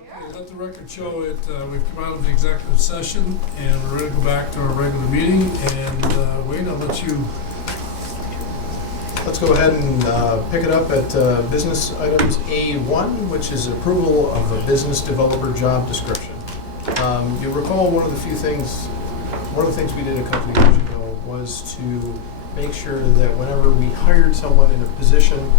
Okay, let the record show it. We've come out of the executive session and we're ready to go back to our regular meeting. And Wade, I'll let you. Let's go ahead and pick it up at business items A1, which is approval of a business developer job description. You'll recall one of the things we did a couple of years ago was to make sure that whenever we hired someone in a position,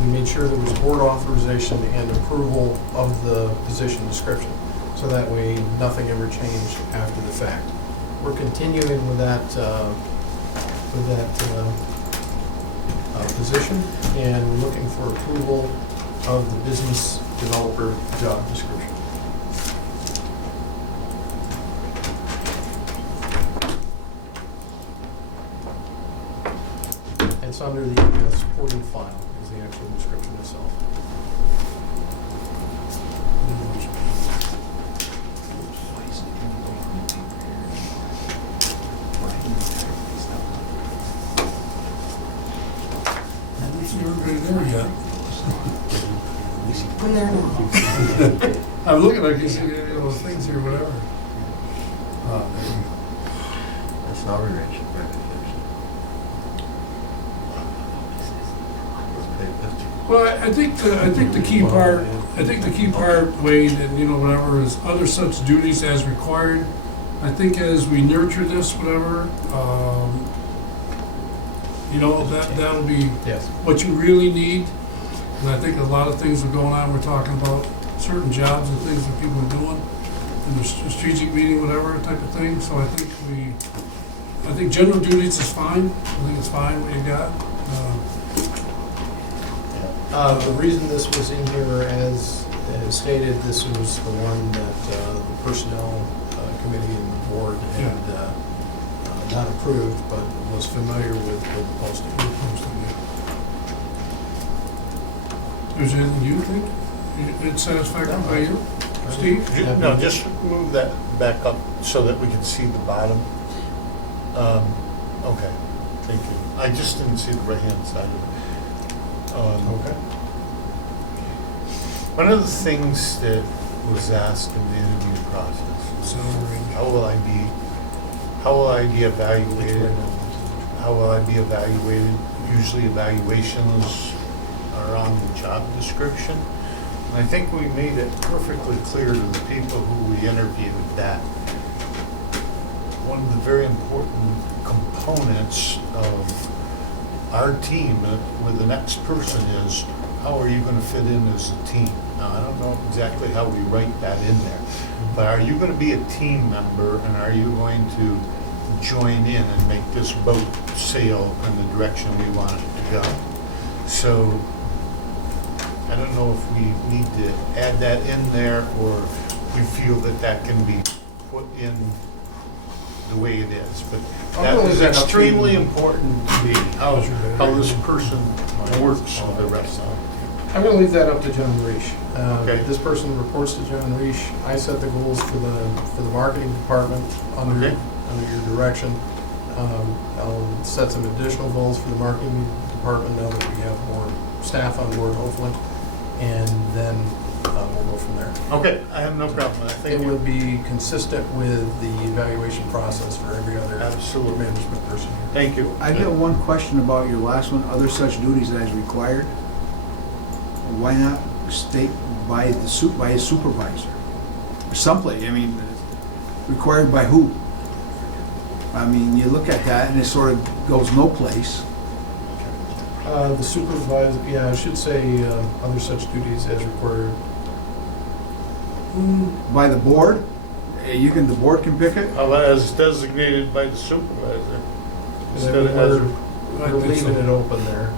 we made sure there was board authorization and approval of the position description. So that way nothing ever changed after the fact. We're continuing with that position, and we're looking for approval of the business developer job description. It's under the supporting file, is the actual description itself. Everybody there yet? I'm there now. I'm looking like you see those things here, whatever. There you go. That's not rich. Well, I think the key part, Wade, and whatever, is other such duties as required. I think as we nurture this, whatever, that'll be Yes. what you really need. And I think a lot of things are going on. We're talking about certain jobs and things that people are doing in the strategic meeting, whatever type of thing. So I think general duties is fine. I think it's fine what you got. The reason this was in here, as stated, this was the one that the Personnel Committee and the Board had not approved, but was familiar with the posting. Is there anything you think it's satisfactory by you, Steve? No, just move that back up so that we can see the bottom. Okay, thank you. I just didn't see the right-hand side of it. Okay. One of the things that was asked in the interview process was, how will I be evaluated? How will I be evaluated? Usually evaluations are on the job description. And I think we made it perfectly clear to the people who we interviewed that one of the very important components of our team with the next person is, how are you going to fit in as a team? Now, I don't know exactly how we write that in there, but are you going to be a team member, and are you going to join in and make this boat sail in the direction we want it to go? So I don't know if we need to add that in there, or we feel that that can be put in the way it is, but that is extremely important to me, how this person works with the rest of it. I'm going to leave that up to John Reich. Okay. This person reports to John Reich. I set the goals for the marketing department under your direction. I'll set some additional goals for the marketing department now that we have more staff on board, hopefully, and then we'll go from there. Okay, I have no problem. I think It would be consistent with the evaluation process for every other absolutely management person here. Thank you. I got one question about your last one, other such duties as required. Why not state by a supervisor? Someplace, I mean, required by who? I mean, you look at that and it sort of goes no place. The supervisor, yeah, I should say other such duties as required. By the board? The board can pick it? How about as designated by the supervisor? Instead of We're leaving it open there.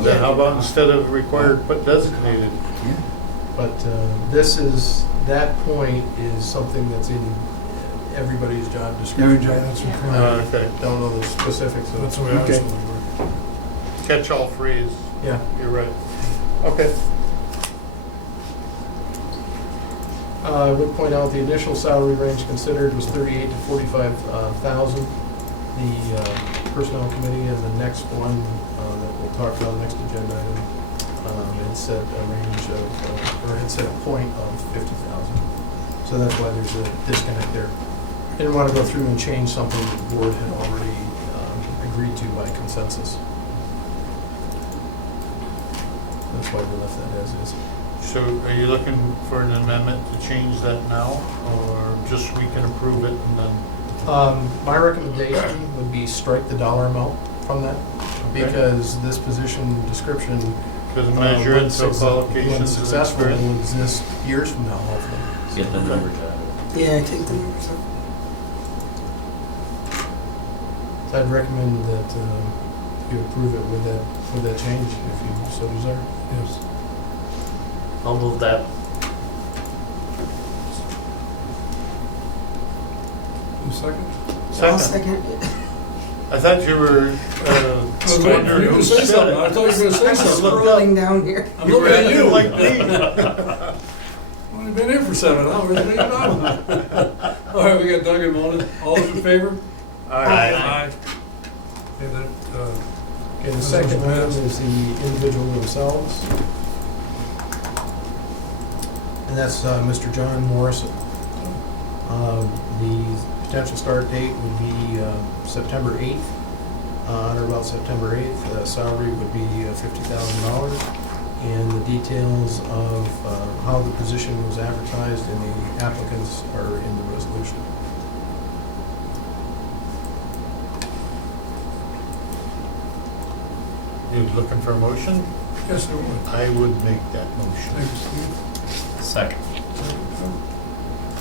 Then how about instead of required, but designated? Yeah. But that point is something that's in everybody's job description. Every job. That's required. Okay. Don't know the specifics of That's it. the way I was Okay. going to work. Catch-all phrase. Yeah. You're right. Okay. I would point out the initial salary range considered was 38 to 45,000. The personnel committee and the next one that we'll talk about, next agenda item, It set a range of, or it set a point of 50,000. So that's why there's a disconnect there. Didn't want to go through and change something that the board had already agreed to by consensus. That's why we left that as is. So are you looking for an amendment to change that now, or just we can approve it and then? My recommendation would be strike the dollar amount from that, because this position description, Because measure when it for qualifications and successful, experience? will exist years from now, hopefully. Get the numbers out of Yeah, take the numbers out. So I'd recommend that you approve it with that change, if you so desire. Yes. I'll move that. You second? I'll Second. second it. I thought you were, I was waiting for you to say something. I thought you were gonna say I'm something. scrolling down here. I'm looking at you. like me. Only been here for 7 hours. What are you talking about? All right, we got Doug and Mona. All those in favor? Aye. Okay, that, Okay, the second one is the individual themselves. And that's Mr. John Morrison. The potential start date would be September 8th. On or about September 8th, salary would be $50,000. And the details of how the position was advertised and the applicants are in the resolution. You looking for a motion? yes, I would. I would make that motion. Thank you, Steve. Second.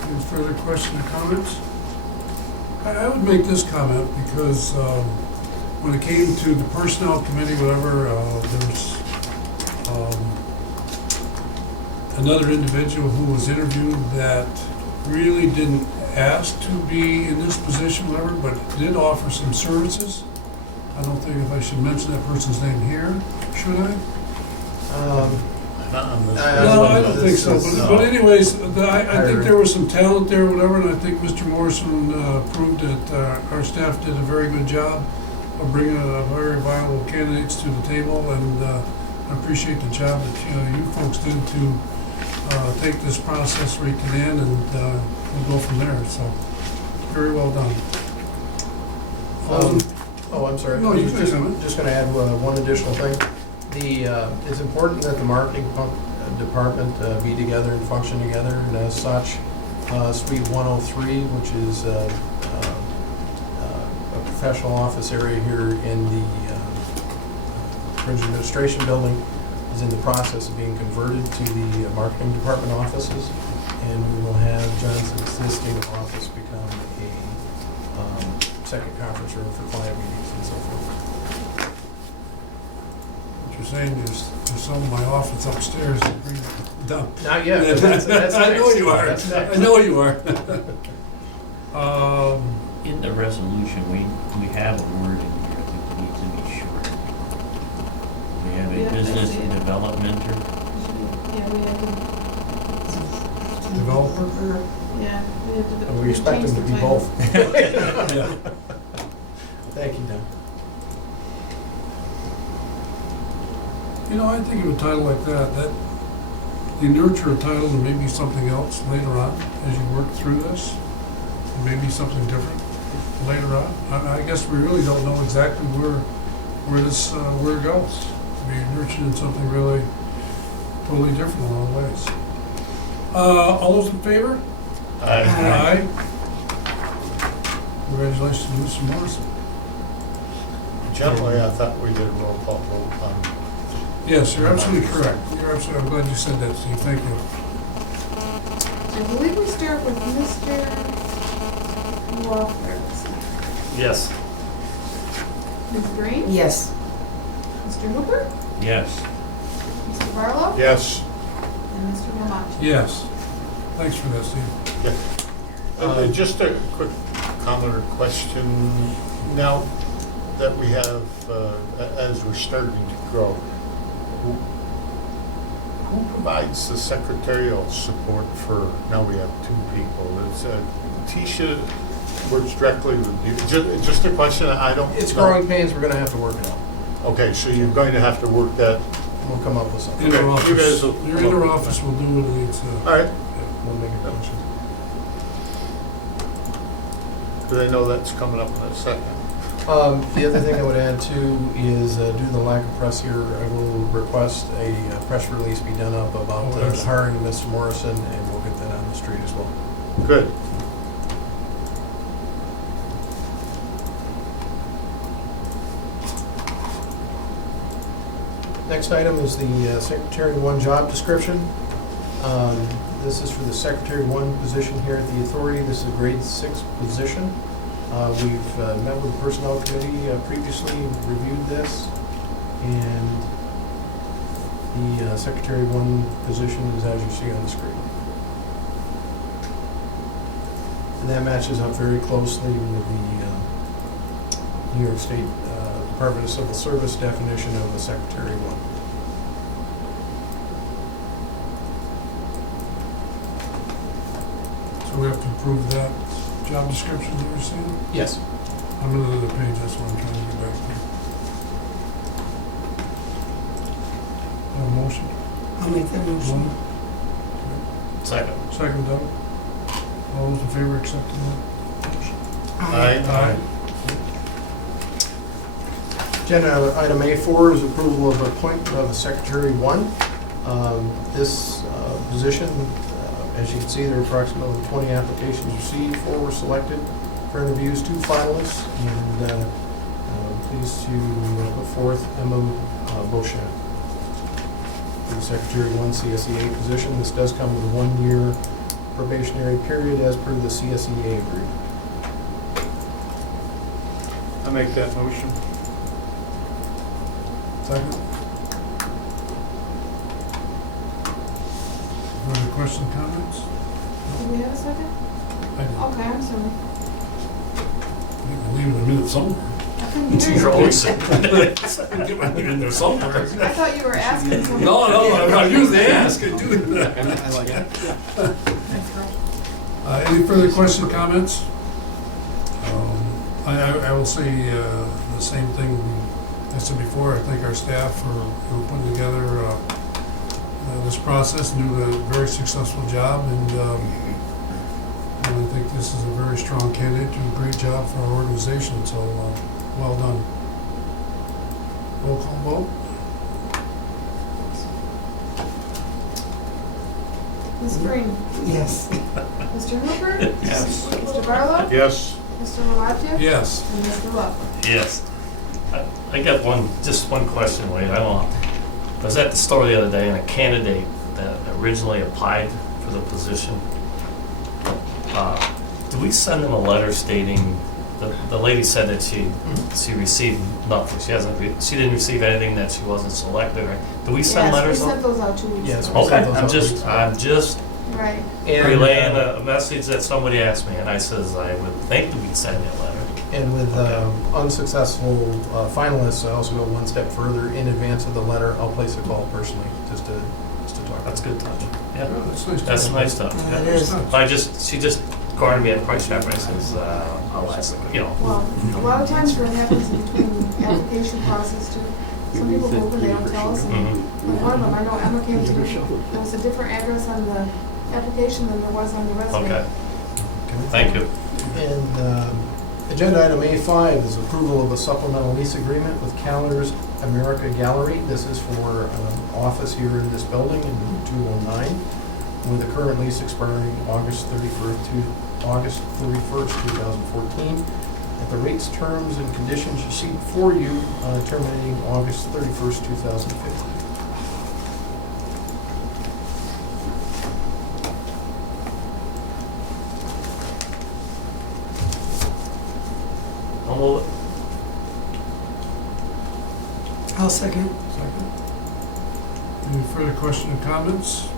Any further questions or comments? I would make this comment because when it came to the personnel committee, whatever, there was another individual who was interviewed that really didn't ask to be in this position, whatever, but did offer some services. I don't think if I should mention that person's name here, should I? Not on this No, one. I don't think so, but anyways, I think there was some talent there, whatever, and I think Mr. Morrison proved that our staff did a very good job of bringing very viable candidates to the table, and I appreciate the job that you folks did to take this process right to the end, and we'll go from there, so, very well done. Oh, I'm sorry. No, you can say it. Just going to add one additional thing. It's important that the marketing department be together and function together, and as such, Suite 103, which is a professional office area here in the Fringe Administration Building, is in the process of being converted to the marketing department offices, and we will have John's existing office become a second conference room for client meetings and so forth. What you're saying is, there's some of my office upstairs that bring it down. Not yet, but that's I know next. you are. That's next. I know you are. In the resolution, we have a word in here that needs to be short. We have a Yeah, I business see it. developmentor. Yeah, we had to, Developer? yeah, we had to. And we expect them to changed the be title. both. Yeah. Thank you, Don. You know, I think of a title like that you nurture a title and maybe something else later on as you work through this, and maybe something different later on. I guess we really don't know exactly where it goes. We're nurtured in something really totally different in a lot of ways. All those in favor? Aye. Congratulations, Mr. Morrison. Generally, I thought we did a roll call vote on. Yes, you're absolutely correct. I'm glad you said that, Steve. Thank you. I believe we start with Mr. Walker. Yes. Ms. Green? Yes. Mr. Hooper? Yes. Mr. Barlow? Yes. And Mr. Lamont? Yes. Thanks for that, Steve. Just a quick comment or question. Now that we have, as we're starting to grow, who provides the secretarial support for, now we have 2 people. It's Tisha works directly with you. Just a question, I don't. It's know. growing pains, we're gonna have to work it out. Okay, so you're going to have to work that We'll come up with something. Okay, you Inter-office, guys will- your inter-office will do what it needs to. All right, We'll make a motion. because I know that's coming up in a second. The other thing I would add too is, due to the lack of press here, I will request a press release be done up about Oh, that's- hiring Mr. Morrison, and we'll get that on the street as well. Good. Next item is the Secretary 1 job description. This is for the Secretary 1 position here at the authority. This is a grade 6 position. We've met with the Personnel Committee previously, reviewed this, and the Secretary 1 position is as you see on the screen. And that matches up very closely with the New York State Department of Civil Service definition of a Secretary 1. So we have to approve that job description that you're saying? Yes. I'm on another page, that's what I'm trying to get back to. Have a motion? I'll make that motion. One, Second. second, Doug. All those in favor accepting that motion? Aye. Agenda item A4 is approval of appointment of a Secretary 1. This position, as you can see, there are approximately 20 applications received, 4 were selected for interviews, 2 finalists, and pleased to put forth Emma Beauchamp for the Secretary 1 CSEA position. This does come with a 1-year probationary period as per the CSEA agreement. I make that motion. Second. Further question, comments? Do we have a second? I did. Okay, I'm sorry. Leave it a minute somewhere. I couldn't hear You're you. always saying. Get my name in there somewhere. I thought you were asking something. No, I'm not usually asking, do that. I like it. Any further question, comments? I will say the same thing I said before. I thank our staff for putting together this process and doing a very successful job. And I think this is a very strong candidate, doing a great job for our organization. So well done. Roll call vote. Ms. Green? Yes. Mr. Hooper? Yes. Mr. Barlow? Yes. Mr. Malatya? Yes. And Mr. Lupper? Yes. I got just one question, Wade. I was at the store the other day, and a candidate that originally applied for the position, do we send them a letter stating, the lady said that she received nothing, she didn't receive anything, that she wasn't selected, right? Do we send letters? Yes, we sent those out 2 weeks Yes, ago. we Okay, sent those out I'm just Right. And, relaying a message that somebody asked me, and I says, I would think that we'd send you a letter. And with unsuccessful finalists, I also go one step further. In advance of the letter, I'll place a call personally, just to talk. That's good touch. Yeah, Yeah, that's nice. that's nice touch. Yeah, it Yeah. is. She just cornered me at Price Chopper, and says, I'll ask, Well, a lot of times what happens in between application process too, some people go over, they don't tell us. And Mhm. one of them, I know Emma came to me, there was a different address on the application than there was on the resume. Okay, thank you. And agenda item A5 is approval of a supplemental lease agreement with Calendars America Gallery. This is for an office here in this building in 209, with the current lease expiring August 31st, 2014. At the rates, terms, and conditions you see before you, terminating August 31st, 2015. I'll move it. I'll second. Second. Any further question or comments?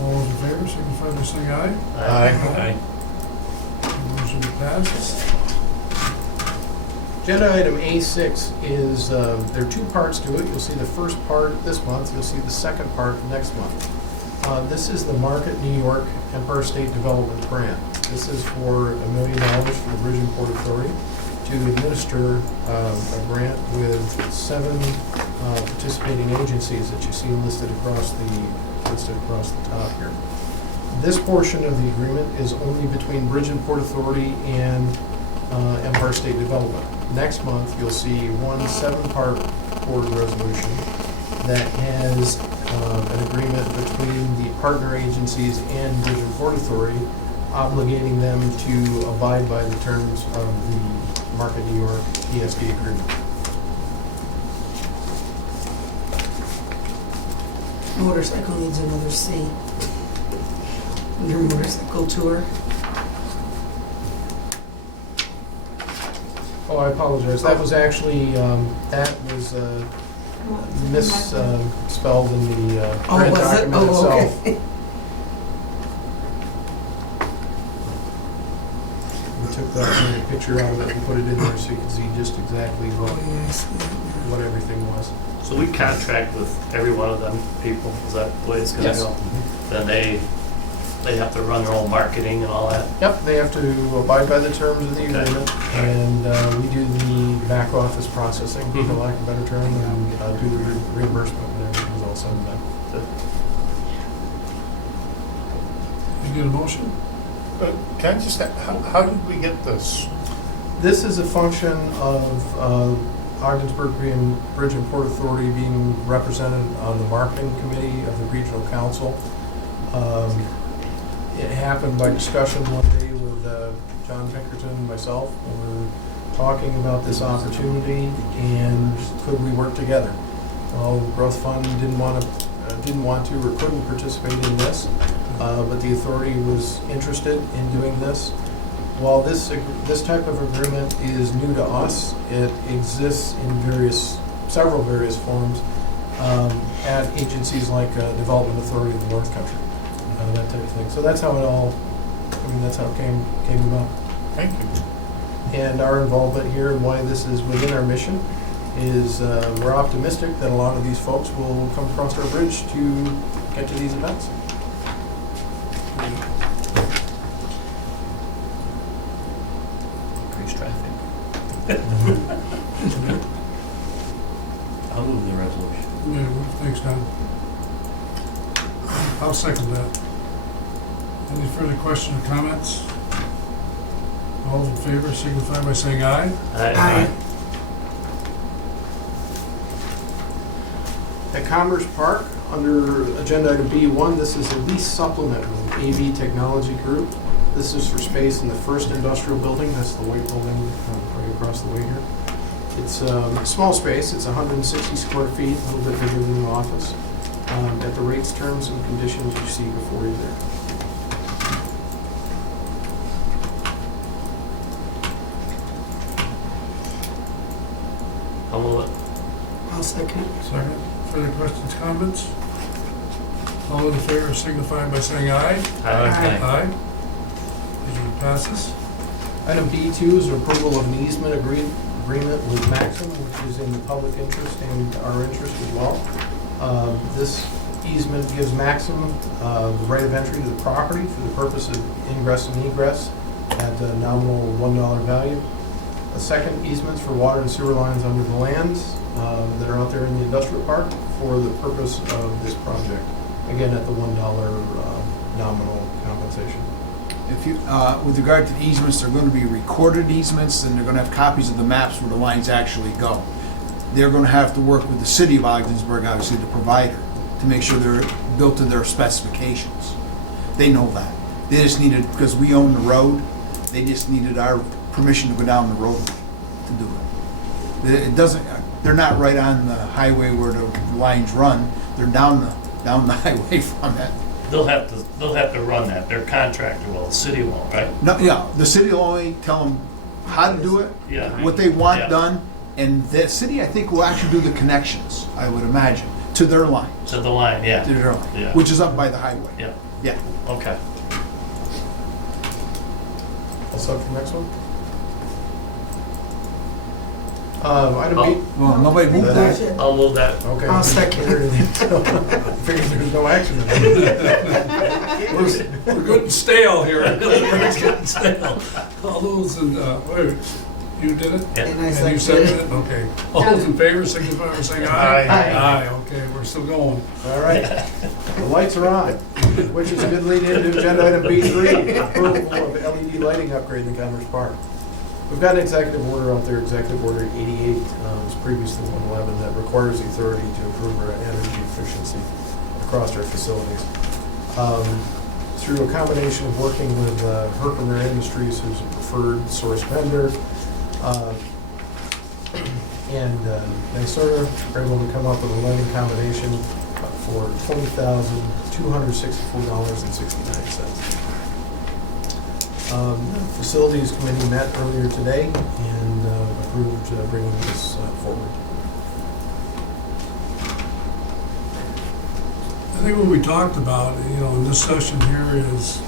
All those in favor, signify by saying aye. Aye. Motion passes. Agenda item A6 is, there are 2 parts to it. You'll see the first part this month, you'll see the second part next month. This is the Market New York Empire State Development Grant. This is for $1 million for the Bridge and Port Authority to to administer a grant with 7 participating agencies that you see listed across the top here. This portion of the agreement is only between Bridge and Port Authority and Empire State Development. Next month, you'll see one 7-part board resolution that has an agreement between the partner agencies and Bridge and Port Authority, obligating them to abide by the terms of the Market New York ESD agreement. Motorcycle needs another C. Your motorcycle tour. Oh, I apologize. That was actually, misspelled in the Oh, grant was it? document Oh, itself. okay. We took that picture out of it and put it in there so you can see just exactly Oh, yeah, I see that now. what everything was. So we contract with every one of them people, is that the way it's gonna Yes. go? Then they have to run their own marketing and all that? Yep, they have to abide by the terms of the Okay. agreement, and we do the back office processing, for Mhm. lack of a better term, and do the reimbursement when everything's all said and done. You get a motion? Can I just, how did we get this? This is a function of Ogdensburg Bridge and Port Authority being represented on the marketing committee of the regional council. It happened by discussion one day with John Pinkerton and myself. We were talking about this opportunity and could we work together? Well, Growth Fund didn't want to or couldn't participate in this, but the authority was interested in doing this. While this type of agreement is new to us, it exists in several various forms at agencies like Development Authority of the North Country, that type of thing. So that's how that's how it came about. Thank you. And our involvement here and why this is within our mission is we're optimistic that a lot of these folks will come across our bridge to get to these events. Increase traffic. I'll move the resolution. Yeah, thanks, Don. I'll second that. Any further questions or comments? All those in favor signify by saying aye. Aye. At Commerce Park, under agenda item B1, this is a lease supplement with AV Technology Group. This is for space in the first industrial building. That's the white building right across the way here. It's a small space. It's 160 square feet, a little bit bigger than the office. At the rates, terms, and conditions you see before you there. I'll move it. I'll second. Second. Further questions, comments? All those in favor signify by saying aye. Aye. Aye. Motion passes. Item B2 is approval of an easement agreement with Maxim, which is in the public interest and our interest as well. This easement gives Maxim the right of entry to the property for the purpose of ingress and egress at a nominal $1 value. A second easement's for water and sewer lines under the lands that are out there in the industrial park for the purpose of this project. Again, at the $1 nominal compensation. If you, with regard to the easements, they're going to be recorded easements, and they're going to have copies of the maps where the lines actually go. They're going to have to work with the city of Ogdensburg, obviously the provider, to make sure they're built to their specifications. They know that. They just needed, because we own the road, they just needed our permission to go down the road to do it. It doesn't, they're not right on the highway where the lines run, they're down the highway from it. They'll have to run that. Their contractor will, the city won't, right? No, yeah, the city will only tell them how to do it, Yeah. what they want Yeah. done, and the city, I think, will actually do the connections, I would imagine, to their lines, To the line, yeah. to their line, Yeah. which is up by the highway. Yeah, Yeah. okay. I'll start for the next one. Item B. Well, nobody moved that. Budget. I'll move that. Okay. I'll second. Figured there was no action. We're good and stale here. Everybody's getting stale. All those in, wait, You did it? Yeah. And I And you seconded seconded it. it? Okay. All those in favor, signify by saying aye. Aye. Aye, okay, we're still going. All right, the lights are on, which is a good lead into agenda item B3, approval of LED lighting upgrade in Commerce Park. We've got an executive order out there, Executive Order 88, was previously 111, that requires the authority to improve our energy efficiency across our facilities. Through a combination of working with Herkimer Industries, who's a preferred source vendor, and they sort of were able to come up with a lighting combination for $20,264.69. Facilities Committee met earlier today and approved bringing this forward. I think what we talked about, in this session here is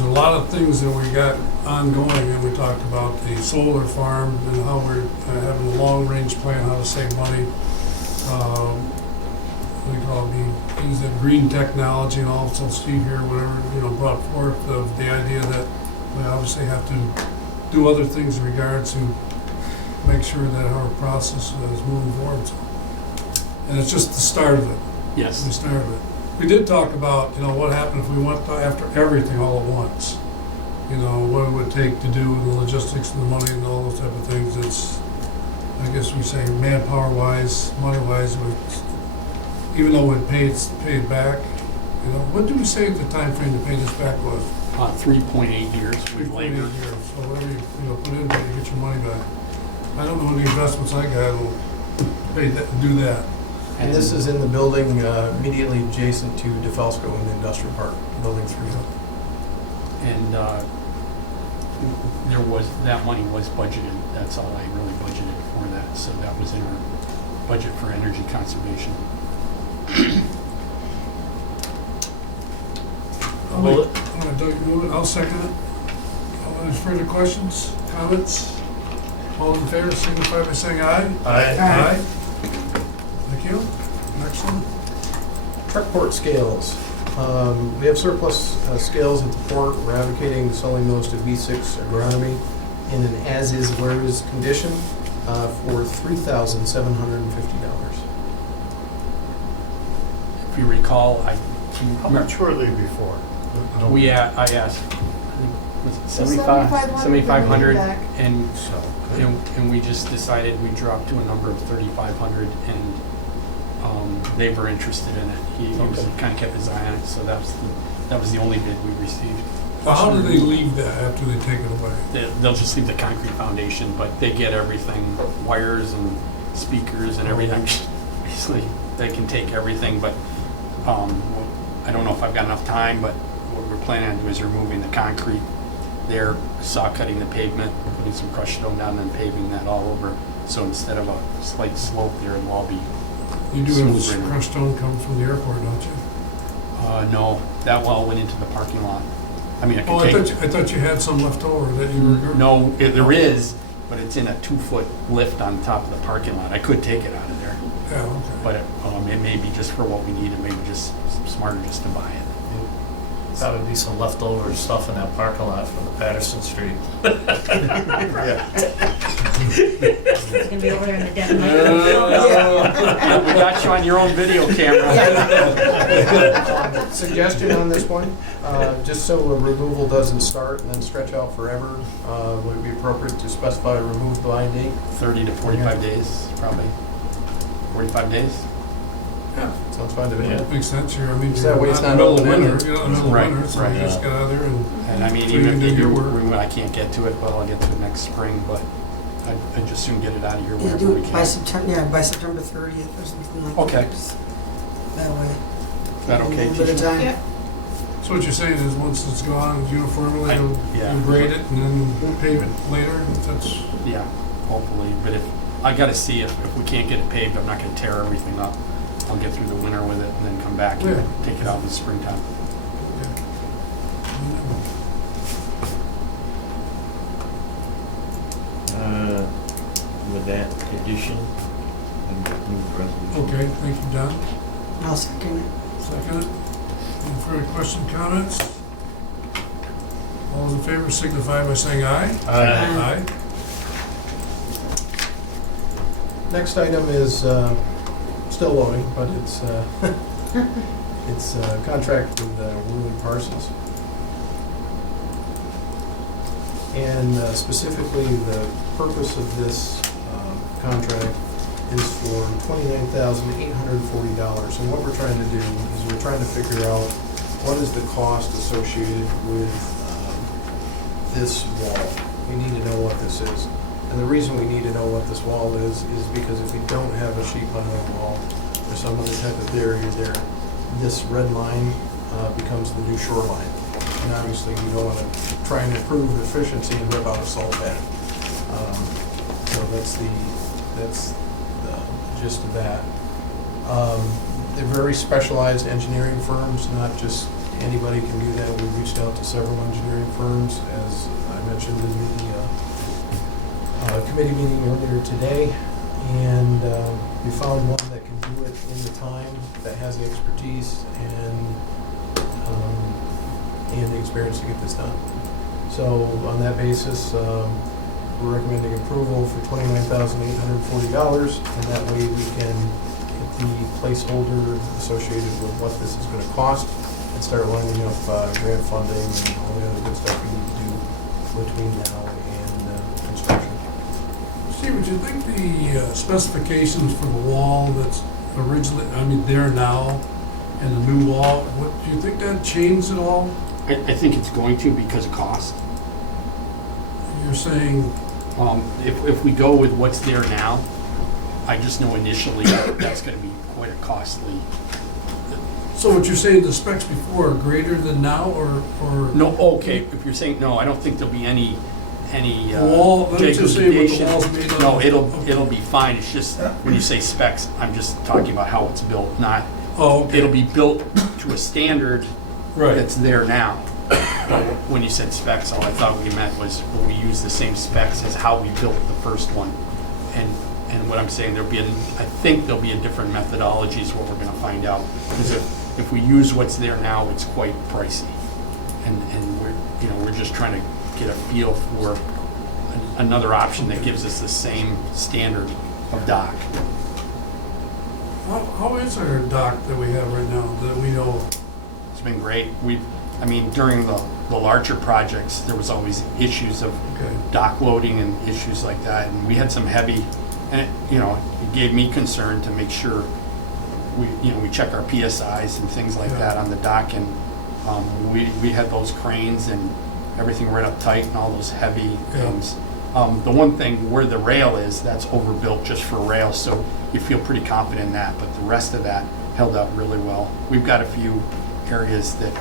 a lot of things that we got ongoing, and we talked about the solar farm and how we're having a long-range plan, how to save money. We call it use that green technology, and also Steve here, whatever, brought forth of the idea that we obviously have to do other things in regards to make sure that our process is moving forward. And it's just the start of it. Yes. The start of it. We did talk about, what happened if we went after everything all at once. What it would take to do the logistics and the money and all those type of things. It's, I guess we say manpower-wise, money-wise, even though we paid back, what did we say the time frame to pay this back was? 3.8 years with 3.8 labor. years. So whatever you put into it, you get your money back. I don't know any investments I got will pay that, do that. And this is in the building immediately adjacent to DeFalsco in the industrial park, building 3. And that money was budgeted. That's all I really budgeted for that. So that was in our budget for energy conservation. I'll second it. Any further questions, comments? All in favor, signify by saying aye. Aye. Thank you. Next one. Truck port scales. We have surplus scales at the port. We're advocating selling those to V6 Agronomy in an as-is, where-is condition for $3,750. If you recall, How much were they before? I asked, I think, was it 7,500, back. and So, and we just decided we'd drop to a number of 3,500, and they were interested in it. He kind of kept his eye on it, so that was the only bid we received. Well, how do they leave that after they take it away? They'll just leave the concrete foundation, but they get everything, wires and speakers and everything. Basically, they can take everything, but I don't know if I've got enough time, but what we're planning on doing is removing the concrete there, saw cutting the pavement, putting some crushed stone down and paving that all over. So instead of a slight slope there, it'll all be You do have smooth. crushed stone come from the airport, don't you? No, that wall went into the parking lot. I mean, I Oh, could take. I thought you had some left over that you were. No, there is, but it's in a 2-foot lift on top of the parking lot. I could take it out of there, Yeah, okay. but it may be just for what we need, and maybe just smarter just to buy it. That would be some leftover stuff in that parking lot from the Patterson Street. yeah. It's gonna be over there in the den. We got you on your own video camera. Suggestion on this one, just so a removal doesn't start and then stretch out forever, would it be appropriate to specify a remove by date? 30 to 45 days, probably. 45 days? Yeah. Sounds fine to me. Yeah. Makes sense here. I mean, So that way you're it's not in the not middle of winter, open-ended. you're not in the middle of Right, winter, so right. you just get out there and. And I mean, So you even can do if your work. I can't get to it, well, I'll get to it next spring, but I'd just soon get it out of here Yeah, whenever do we it can. by September, by September 30th or something like that. Okay. Just that way. Is that okay, A little bit of Tisha? time. Yep. So what you're saying is, once it's gone uniformly, you'll Yeah. you'll grade it and then pave it later, if that's, Yeah, hopefully, but I gotta see if we can't get it paved, I'm not gonna tear everything up. I'll get through the winter with it and then come back and Yeah. take it out in the springtime. With that addition, and move the resolution. okay, thank you, Don. I'll second it. Second. Any further question, comments? All those in favor signify by saying aye. Aye. Aye. Next item is still loading, but it's it's a contract with Worley Parsons. And specifically, the purpose of this contract is for $29,840. And what we're trying to do is we're trying to figure out what is the cost associated with this wall. We need to know what this is. And the reason we need to know what this wall is because if we don't have a sheet metal wall or some other type of barrier there, this red line becomes the new shoreline. And obviously, you don't want to try and improve efficiency and rip out a salt bed. So that's the gist of that. They're very specialized engineering firms, not just anybody can do that. We reached out to several engineering firms, as I mentioned in the committee meeting earlier today, and we found one that can do it in the time, that has the expertise and the experience to get this done. So on that basis, we're recommending approval for $29,840, and that way we can get the placeholder associated with what this is going to cost and start lining up grant funding and all the other good stuff we need to do between now and construction. Steve, would you think the specifications for the wall that's originally, there now, and the new wall, what do you think that changed at all? I think it's going to because of cost. You're saying, If we go with what's there now, I just know initially that's going to be quite a costly. so what you're saying, the specs before are greater than now, or? No, okay, if you're saying, no, I don't think there'll be any The wall, let me just say what the degradation. wall's made of. No, it'll be fine. It's just, when you say specs, I'm just talking about how it's built, not, Oh, okay. it'll be built to a standard Right. that's there now. But when you said specs, all I thought what you meant was, will we use the same specs as how we built the first one? And what I'm saying, I think there'll be a different methodology is what we're gonna find out. Because if we use what's there now, it's quite pricey. And we're just trying to get a feel for another option that gives us the same standard of dock. How is our dock that we have right now, that we know of? It's been great. During the larger projects, there was always issues of Okay. dock loading and issues like that. And we had some heavy, and it gave me concern to make sure we check our PSIs and things like that on the dock. And we had those cranes and everything right up tight and all those heavy things. The one thing where the rail is, that's overbuilt just for rail, so you feel pretty confident in that. But the rest of that held up really well. We've got a few areas that,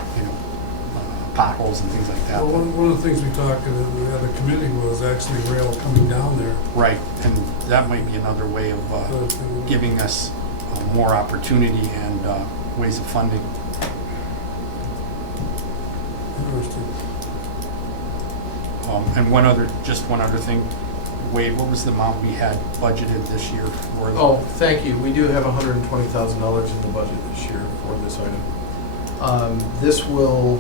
potholes and things like that. Well, one of the things we talked to the other committee was actually rail coming down there. Right, and that might be another way of giving us more opportunity and ways of funding. Interesting. And one other thing, Wade, what was the amount we had budgeted this year for? Oh, thank you. We do have $120,000 in the budget this year for this item. This will,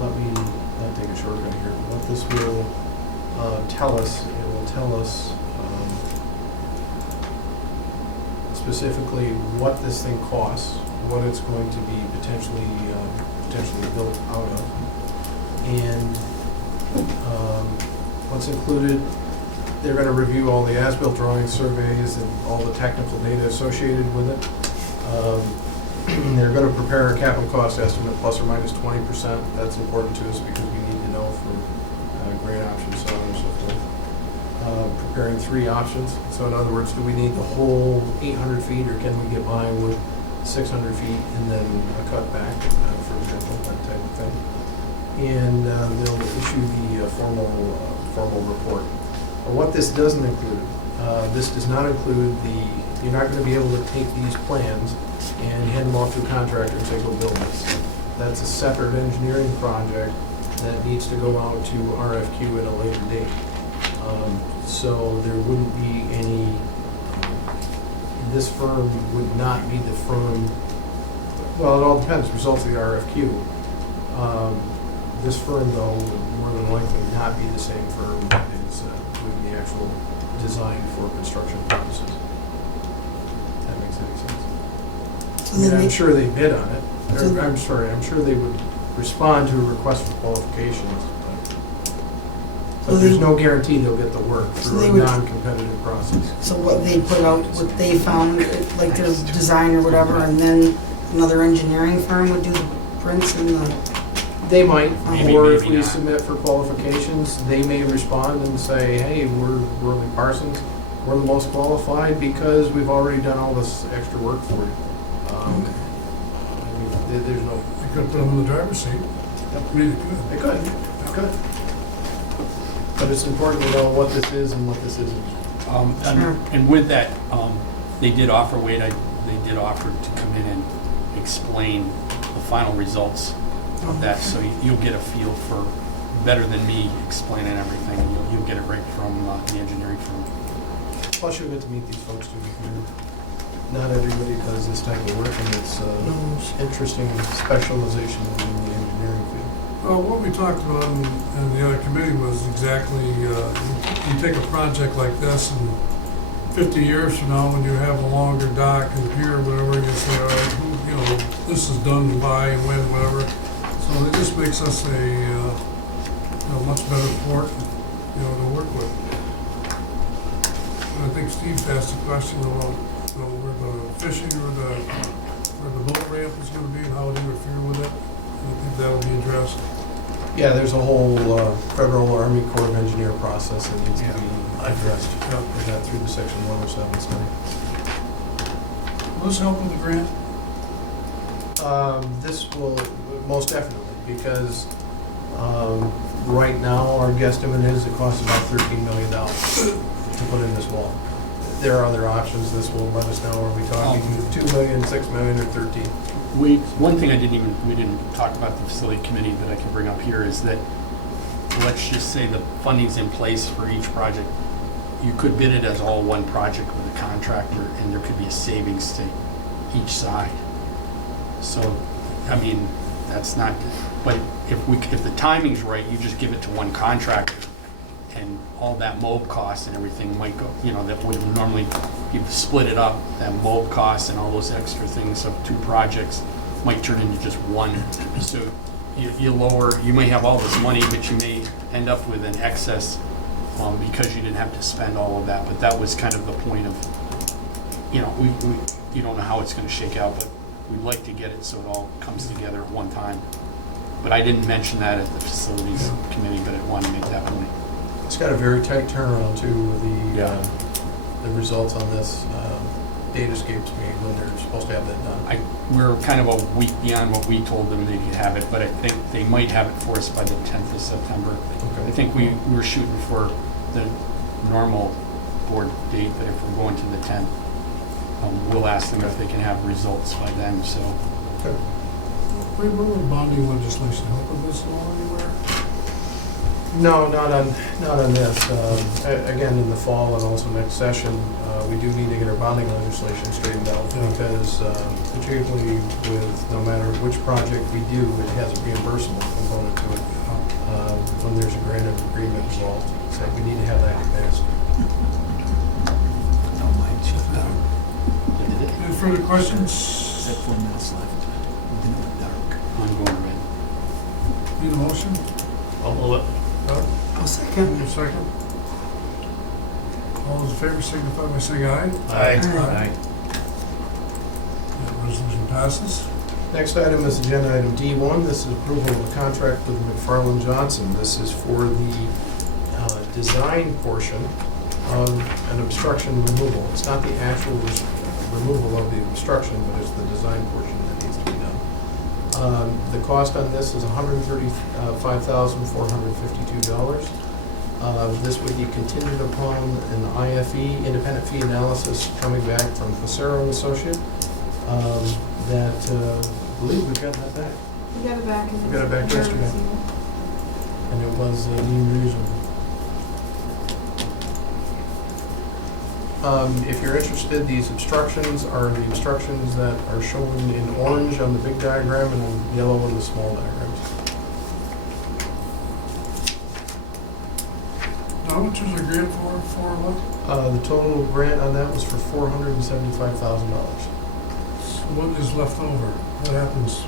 let me not take a shortcut here. What this will tell us, it will tell us specifically what this thing costs, what it's going to be potentially built out of, and what's included. They're going to review all the as-built drawings, surveys, and all the technical data associated with it. They're going to prepare a capital cost estimate plus or minus 20%. That's important to us because we need to know for grant options, so on and so forth. Preparing 3 options. So in other words, do we need the whole 800 feet, or can we get by with 600 feet and then a cutback, for example, that type of thing. And they'll issue the formal report. But what this doesn't include, this does not include you're not going to be able to take these plans and hand them off to a contractor and say, go build this. That's a separate engineering project that needs to go out to RFQ at a later date. So there wouldn't be any, this firm would not be the firm, well, it all depends, results of the RFQ. This firm, though, would more than likely not be the same firm as doing the actual design for construction purposes. So I mean, then I'm they, sure they bid on it. So- I'm sorry, I'm sure they would respond to a request for qualifications, but So there's they- no guarantee they'll get the work So through they a would- non-competitive process. so what they put out, what they found, like their design or whatever, and then another engineering firm would do the prints and the, They might, Maybe, or if maybe we not. submit for qualifications, they may respond and say, hey, we're Worley Parsons, we're the most qualified because we've already done all this extra work for you. I mean, there's no, You could put them in the driver's seat. I mean, they could, they could. But it's important to know what this is and what this isn't. Sure. And with that, they did offer, they did offer to come in and explain the final results of that, so you'll get a feel for, better than me explaining everything, you'll get it right from the engineering firm. Plus you'll get to meet these folks too. Not everybody does this type of work, and it's interesting specialization in the engineering field. Well, what we talked about in the other committee was exactly, you take a project like this and 50 years from now, when you have a longer dock and pier or whatever, you say, all right, you know, this is done by and when, whatever. So it just makes us a much better port, to work with. And I think Steve asked a question about, where the fishing or where the boat ramp is going to be and how it interfere with it. I think that'll be addressed. Yeah, there's a whole Federal Army Corps of Engineer process that needs to be addressed. We got through the Section 107 study. Will this help with the grant? This will most definitely, because right now our guesstimate is it costs about $13 million to put in this wall. There are other options. This will let us know, are we talking 2 million, 6 million, or 13? One thing we didn't talk about the facility committee that I can bring up here is that, let's just say the funding's in place for each project. You could bid it as all one project with a contractor, and there could be a savings to each side. So, I mean, that's not, but if the timing's right, you just give it to one contractor, and all that mold costs and everything might go, that would normally, you split it up, that mold costs and all those extra things of two projects might turn into just one. So you may have all this money, but you may end up with an excess because you didn't have to spend all of that. But that was kind of the point of, you don't know how it's going to shake out, but we'd like to get it so it all comes together at one time. But I didn't mention that at the facilities committee, but I wanted to make that point. It's got a very tight turnaround too. The results on this date escapes me when they're supposed to have that done. We're kind of a week beyond what we told them they could have it, but I think they might have it for us by the 10th of September. Okay. I think we were shooting for the normal board date, but if we're going to the 10th, we'll ask them if they can have results by then. So. Okay. Will bonding legislation help with this at all anywhere? No, not on this. Again, in the fall and also next session, we do need to get our bonding legislation straightened out because particularly with no matter which project we do, it has a reimbursable component to it when there's a grant of agreement involved. So we need to have that passed. Don't mind, shut down. Any further questions? 4 minutes left. Then it went dark. I'm going to read. Need a motion? I'll move it. I'll second. Need a second? All those in favor signify by saying aye. Aye. That resolution passes. Next item is agenda item D1. This is approval of a contract with McFarland Johnson. This is for the design portion of an obstruction removal. It's not the actual removal of the obstruction, but it's the design portion that needs to be done. The cost on this is $135,452. This would be contingent upon an IFE, independent fee analysis, coming back from Passero and Associate. That I believe we've gotten that back, We got it back. We got it back yesterday. and it was deemed reasonable. If you're interested, these obstructions are the obstructions that are shown in orange on the big diagram and in yellow in the small diagrams. How much was the grant for what? The total grant on that was for $475,000. So what is left over? What happens?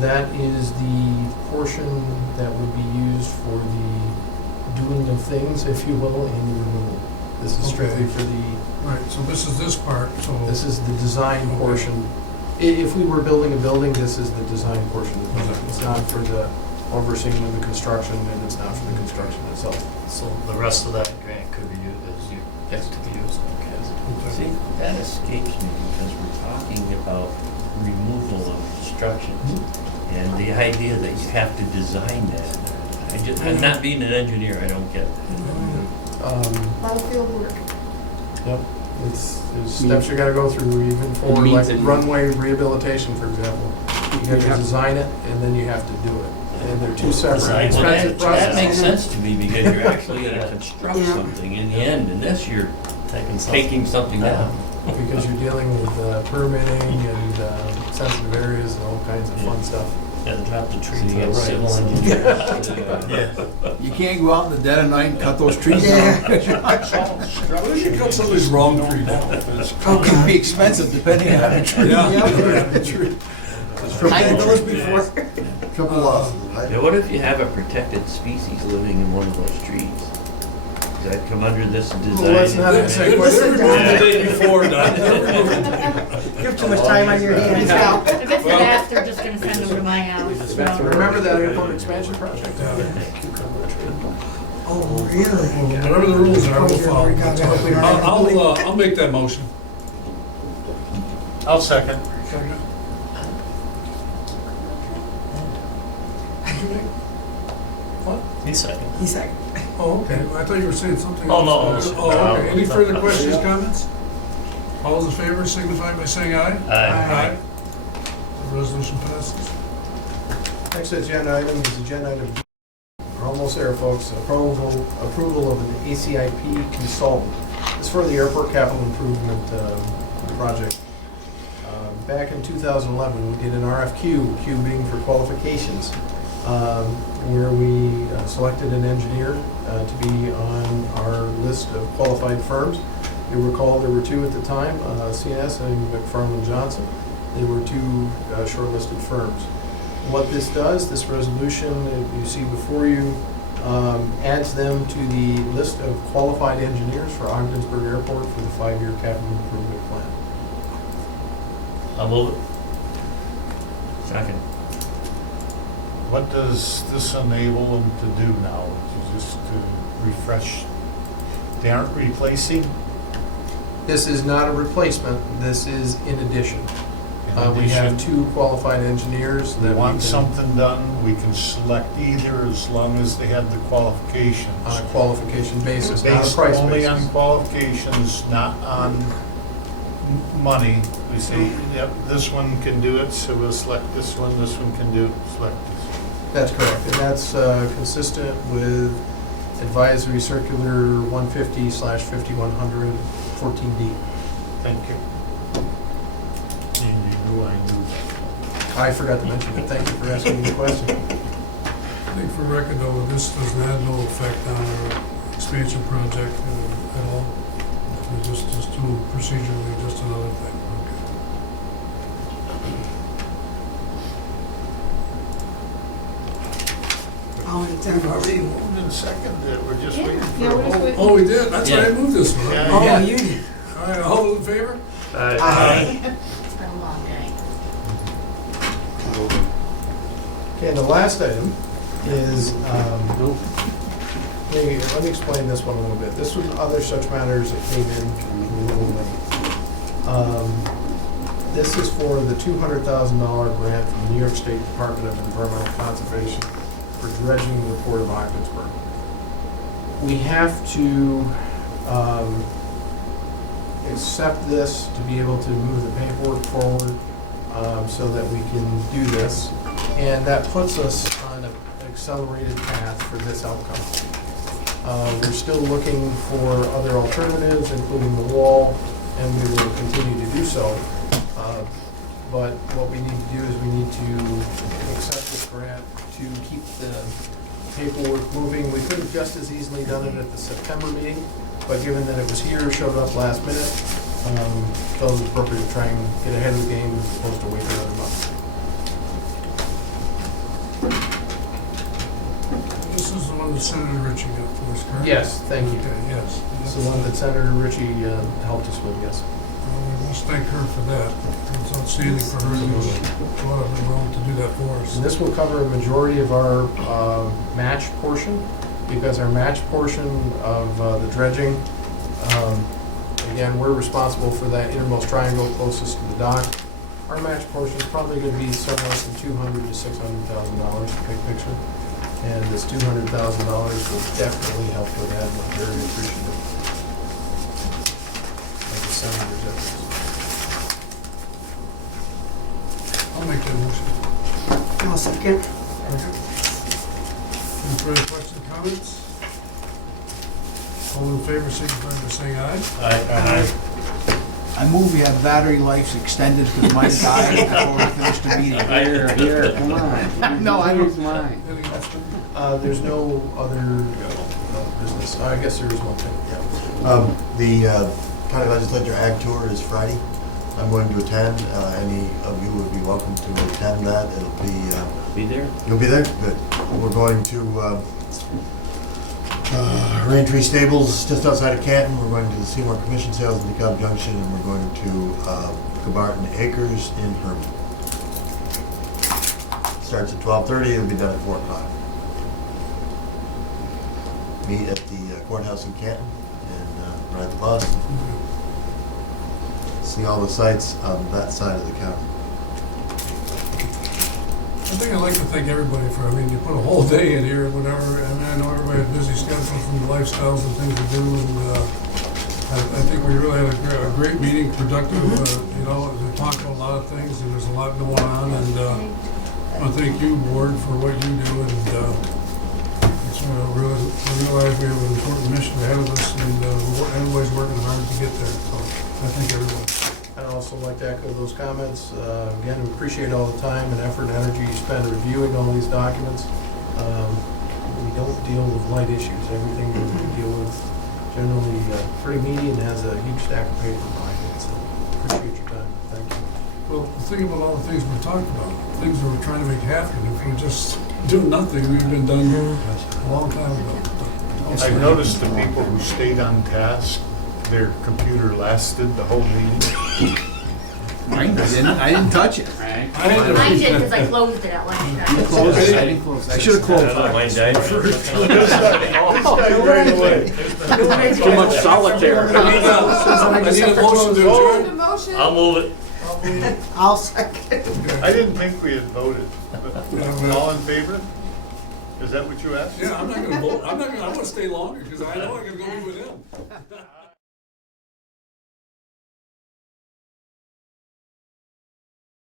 That is the portion that would be used for the doing of things, if you will, and the renewal. This is strictly Okay. for the, Right, so this is this part, so. this is the design portion. If we were building a building, this is the design portion of the building. It's not for the overseeing of the construction, and it's not for the construction itself. So the rest of that grant could be used, Yes. to be used, okay. See, that escapes me because we're talking about removal of obstructions. And the idea that you have to design that, I'm not being an engineer, I don't get it. A lot of field work. Yep, there's steps you gotta go through, even for It means like that- runway rehabilitation, for example. You have to design it, and then you have to do it. And they're two separate Design. Well, expensive that makes processes. sense to me because you're actually gonna construct Yeah. something in the end, and this you're Taking something. taking something down. Because you're dealing with permitting and sensitive areas and all kinds of fun stuff. Yeah, drop the tree So you to a get civil right. engineer. Yeah. You can't go out in the dead of night and cut those trees down. Yeah. We should cut some of these wrong trees down. It can be expensive depending on the tree. I did those before. Triple loss. Now, what if you have a protected species living in one of those trees? Does that come under this design? Well, let's not answer that question. The day before, done. You have too much time on your hands now. If it's fast, they're just gonna send them to my house, so. Remember that airport expansion project? Oh, really? Whatever the rules are, we'll follow. Oh, God, I hope we don't have to believe- I'll make that motion. I'll second. He's second. He's like, Oh, okay, I thought you were saying something Oh, else. no. Oh, okay, any further questions, comments? All those in favor signify by saying aye. Aye. The resolution passes. Next agenda item is agenda item B. We're almost there, folks. Approval of an ACIP consultant. It's for the airport capital improvement project. Back in 2011, we did an RFQ, Q being for qualifications, where we selected an engineer to be on our list of qualified firms. You'll recall there were two at the time, CNS and McFarland Johnson. They were two shortlisted firms. What this does, this resolution that you see before you, adds them to the list of qualified engineers for Ogdensburg Airport for the 5-year capital improvement plan. I'll move it. Second. What does this enable them to do now? Just to refresh? They aren't replacing? This is not a replacement, this is in addition. In We have addition, two qualified engineers that we we want can, something done, we can select either as long as they have the qualifications. on a qualification basis, not a Based price only on basis. qualifications, not on money. We say, yep, this one can do it, so we'll select this one can do it, select this. That's correct, and that's consistent with Advisory Circular 150/5100 14D. Thank you. And you knew I knew that. I forgot to mention it, thank you for asking me the question. I think for record though, this does not have no effect on our expansion project at all. We just do procedurally, just another thing. oh, it's in Already moved and seconded, we're just Yeah, waiting for yeah, a we're just vote. waiting. Oh, we did? That's why I moved this one. Yeah. Oh, you did. All right, all those in favor? Aye. It's been a long day. Okay, and the last item is, let me explain this one a little bit. This was other such matters that came in a little late. This is for the $200,000 grant from the New York State Department of Environmental Conservation for dredging the Port of Ogdensburg. We have to accept this to be able to move the paperwork forward so that we can do this. And that puts us on an accelerated path for this outcome. We're still looking for other alternatives, including the wall, and we will continue to do so. But what we need to do is we need to accept this grant to keep the paperwork moving. We could have just as easily done it at the September meeting, but given that it was here, showed up last minute, felt it was appropriate to try and get ahead of the game as opposed to wait another month. This is the one that Senator Ritchie got for us, correct? Yes, thank you. Okay, yes. It's the one that Senator Ritchie helped us with, yes. Well, we must thank her for that. It's outstanding for her to go out of her own to do that for us. And this will cover a majority of our match portion, because our match portion of the dredging, again, we're responsible for that innermost triangle closest to the dock. Our match portion is probably going to be somewhere from $200,000 to $600,000, big picture. And this $200,000 will definitely help with that, and we're very appreciative of the senator's efforts. I'll make that motion. I'll second. Any further questions, comments? All in favor, signify by saying aye. Aye. I move we have battery life extended because mine died before we finished the meeting. Here, come on. No, I don't. Here's mine. Any question? There's no other business. I guess there is one thing. The county legislature ag tour is Friday. I'm going to attend. Any of you would be welcome to attend that. It'll be. Be there? You'll be there? Good. We're going to Raintree Stables just outside of Canton. We're going to the Seymour Commission Sales in DeKalb Junction, and we're going to Cabarton Acres in Herman. Starts at 12:30. It'll be done at 4 o'clock. Meet at the courthouse in Canton and ride the bus. See all the sites on that side of the county. I think I'd like to thank everybody for, I mean, you put a whole day in here, whatever, and I know everybody has busy schedules from lifestyles and things to do, and I think we really had a great meeting, productive, you know, we talked about a lot of things, and there's a lot going on, and I want to thank you, Board, for what you do, and it's really, we realize we have an important mission ahead of us, and everybody's working hard to get there, so I thank everyone. I'd also like to echo those comments. Again, we appreciate all the time and effort and energy you spend reviewing all these documents. We don't deal with light issues. Everything that we deal with generally pretty meaty and has a huge stack of paper behind it. So appreciate your time. Thank you. Well, think about all the things we talked about, things that we're trying to make happen. If we just do nothing, we've been done a long time ago. I've noticed the people who stayed on task, their computer lasted the whole meeting. Mine didn't. I didn't touch it. Right. Mine did because I closed it at lunchtime. You closed it? I didn't close it. I should have closed it. Mine died. Right away. Too much solitaire. I need a motion to Need a adjourn. motion? I'll move it. I'll second. I didn't think we had voted. Yeah, well- All in favor? Is that what you asked? Yeah, I'm not gonna vote, I wanna stay longer, because I know I'm gonna go be with him.